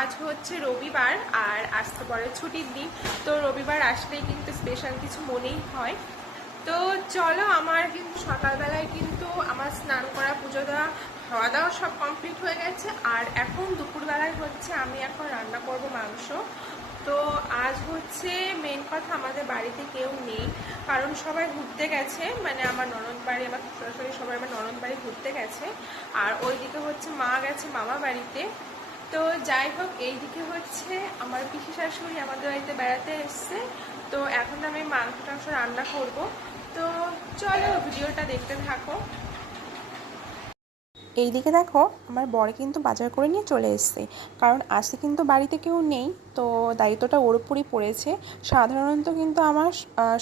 আজ হচ্ছে রবিবার আর আসতে পরে ছুটির দিন। তো রবিবার আসলেই কিন্তু স্পেশাল কিছু মনেই হয়। তো চলো, আমার কিন্তু সকালবেলায় কিন্তু আমার স্নান করা, পুজো দেওয়া, খাওয়া দাওয়া সব কমপ্লিট হয়ে গেছে। আর এখন দুপুরবেলায় হচ্ছে আমি এখন রান্না করব মাংস। তো আজ হচ্ছে মেন কথা, আমাদের বাড়িতে কেউ নেই, কারণ সবাই ঘুরতে গেছে, মানে আমার ননদ বাড়ি, আমার শ্বশুরবাড়ি, সবাই আমার ননদ বাড়ি ঘুরতে গেছে। আর ওইদিকে হচ্ছে মা গেছে মামা বাড়িতে। তো যাই হোক, এইদিকে হচ্ছে আমার পিসি শাশুড়ি আমাদের বাড়িতে বেড়াতে এসছে। তো এখন আমি মাংস টাংস রান্না করব। তো চলো ভিডিওটা দেখতে থাকো। এইদিকে দেখো, আমার বর কিন্তু বাজার করে নিয়ে চলে এসেছে, কারণ আজকে কিন্তু বাড়িতে কেউ নেই। তো দায়িত্বটা ওর উপরই পড়েছে। সাধারণত কিন্তু আমার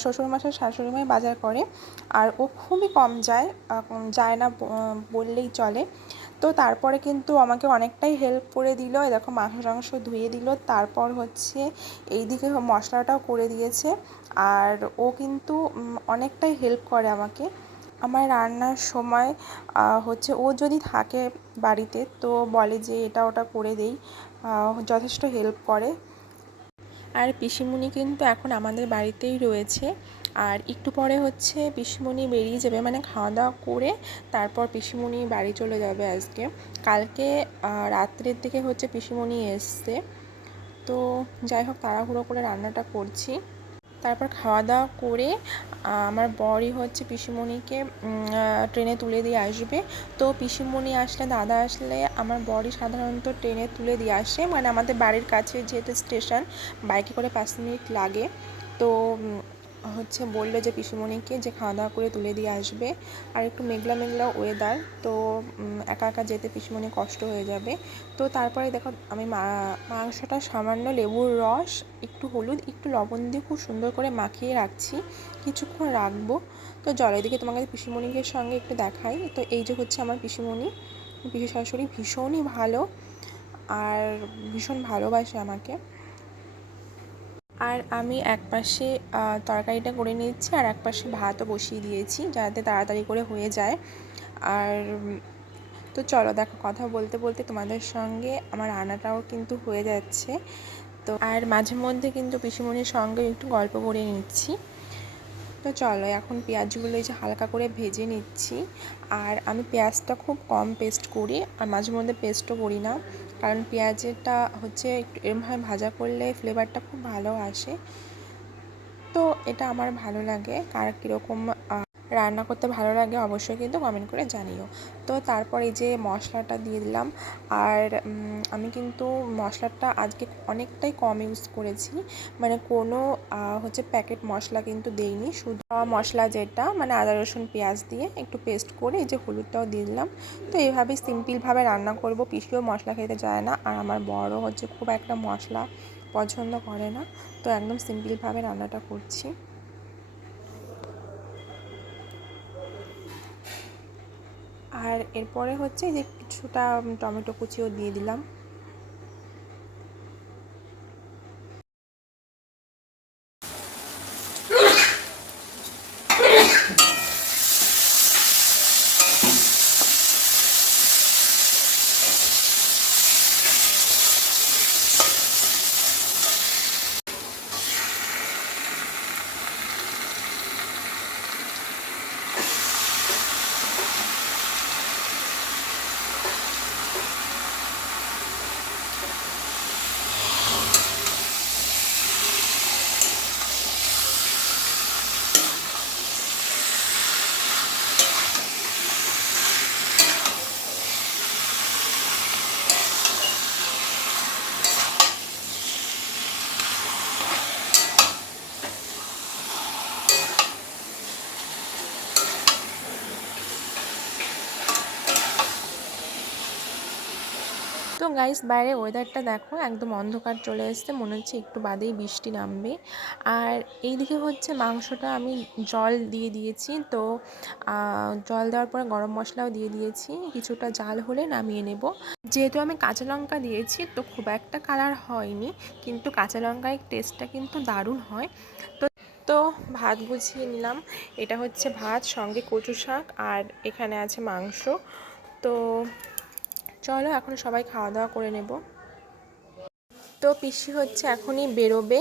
শ্বশুরমশাই শাশুড়িমাই বাজার করে, আর ও খুবই কম যায়, যায় না বললেই চলে। তো তারপরে কিন্তু আমাকে অনেকটাই হেল্প করে দিল। এই দেখো, মাংস টাংস ধুয়ে দিল, তারপর হচ্ছে এইদিকে মশলাটাও করে দিয়েছে। আর ও কিন্তু অনেকটাই হেল্প করে আমাকে আমার রান্নার সময়। হচ্ছে ও যদি থাকে বাড়িতে তো বলে যে এটা ওটা করে দেই, যথেষ্ট হেল্প করে। আর পিসিমণি কিন্তু এখন আমাদের বাড়িতেই রয়েছে। আর একটু পরে হচ্ছে পিসিমণি বেরিয়ে যাবে, মানে খাওয়া দাওয়া করে তারপর পিসিমণি বাড়ি চলে যাবে আজকে। কালকে রাত্রের দিকে হচ্ছে পিসিমণি এসছে। তো যাই হোক, তাড়াহুড়ো করে রান্নাটা করছি। তারপর খাওয়া দাওয়া করে আমার বরই হচ্ছে পিসিমণিকে ট্রেনে তুলে দিয়ে আসবে। তো পিসিমণি আসলে, দাদা আসলে আমার বরই সাধারণত ট্রেনে তুলে দিয়ে আসে, মানে আমাদের বাড়ির কাছে যেহেতু স্টেশন, বাইকে করে 5 মিনিট লাগে। তো হচ্ছে বললো যে পিসিমণিকে যে খাওয়া দাওয়া করে তুলে দিয়ে আসবে। আর একটু মেঘলা মেঘলা ওয়েদার, তো একা একা যেতে পিসিমণি কষ্ট হয়ে যাবে। তো তারপরে দেখো, আমি মাংসটা সামান্য লেবুর রস, একটু হলুদ, একটু লবণ দিয়ে খুব সুন্দর করে মাখিয়ে রাখছি, কিছুক্ষণ রাখবো। তো জলের দিকে তোমাকে পিসিমণিকে সঙ্গে একটু দেখাই। তো এই যে হচ্ছে আমার পিসিমণি, পিসি শাশুড়ি ভীষণই ভালো, আর ভীষণ ভালোবাসে আমাকে। আর আমি একপাশে তরকারিটা করে নিচ্ছি, আর একপাশে ভাতও বসিয়ে দিয়েছি যাতে তাড়াতাড়ি করে হয়ে যায়। আর তো চলো দেখো, কথা বলতে বলতে তোমাদের সঙ্গে আমার রান্নাটাও কিন্তু হয়ে যাচ্ছে। তো আর মাঝে মধ্যে কিন্তু পিসিমণির সঙ্গে একটু গল্প করে নিচ্ছি। তো চলো, এখন পেঁয়াজগুলো এই যে হালকা করে ভেজে নিচ্ছি। আর আমি পেঁয়াজটা খুব কম পেস্ট করি, আর মাঝে মধ্যে পেস্টও করি না, কারণ পেঁয়াজটা হচ্ছে একটু এরমভাবে ভাজা করলে ফ্লেভারটা খুব ভালো আসে। তো এটা আমার ভালো লাগে। কার কীরকম রান্না করতে ভালো লাগে অবশ্যই কিন্তু কমেন্ট করে জানিও। তো তারপর এই যে মশলাটা দিয়ে দিলাম। আর আমি কিন্তু মশলাটা আজকে অনেকটাই কম ইউজ করেছি, মানে কোনো হচ্ছে প্যাকেট মশলা কিন্তু দেইনি, শুধু মশলা যেটা মানে আদা রসুন পেঁয়াজ দিয়ে একটু পেস্ট করে এই যে হলুদটাও দিয়ে দিলাম। তো এইভাবেই সিম্পলভাবে রান্না করব। পিসিও মশলা খেতে চায় না, আর আমার বড়ও হচ্ছে খুব একটা মশলা পছন্দ করে না। তো একদম সিম্পলভাবে রান্নাটা করছি। আর এরপরে হচ্ছে যে কিছুটা টমেটো কুচিও দিয়ে দিলাম। তো গাইস, বাইরে ওয়েদারটা দেখো, একদম অন্ধকার চলে এসছে, মনে হচ্ছে একটু বাদেই বৃষ্টি নামবে। আর এইদিকে হচ্ছে মাংসটা আমি জল দিয়ে দিয়েছি। তো জল দেওয়ার পরে গরম মশলাও দিয়ে দিয়েছি, কিছুটা জাল হলে নামিয়ে নেব। যেহেতু আমি কাঁচা লঙ্কা দিয়েছি তো খুব একটা কালার হয়নি, কিন্তু কাঁচা লঙ্কার টেস্টটা কিন্তু দারুণ হয়। তো তো ভাত গুছিয়ে নিলাম। এটা হচ্ছে ভাত, সঙ্গে কচু শাক, আর এখানে আছে মাংস। তো চলো এখন সবাই খাওয়া দাওয়া করে নেব। তো পিসি হচ্ছে এখনই বেরোবে,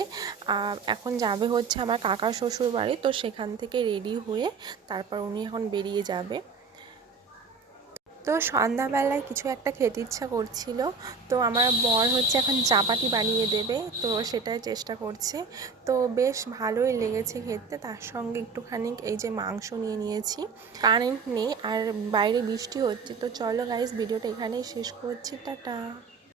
এখন যাবে হচ্ছে আমার কাকার শ্বশুর বাড়ি, তো সেখান থেকে রেডি হয়ে তারপর উনি এখন বেরিয়ে যাবে। তো সন্ধ্যাবেলায় কিছু একটা খেতে ইচ্ছা করছিল, তো আমার বর হচ্ছে এখন চাপাতি বানিয়ে দেবে, তো সেটাই চেষ্টা করছে। তো বেশ ভালোই লেগেছে খেতে, তার সঙ্গে একটুখানি এই যে মাংস নিয়ে নিয়েছি। কারেন্ট নেই আর বাইরে বৃষ্টি হচ্ছে। তো চলো গাইস, ভিডিওটা এখানেই শেষ করছি, টাটা।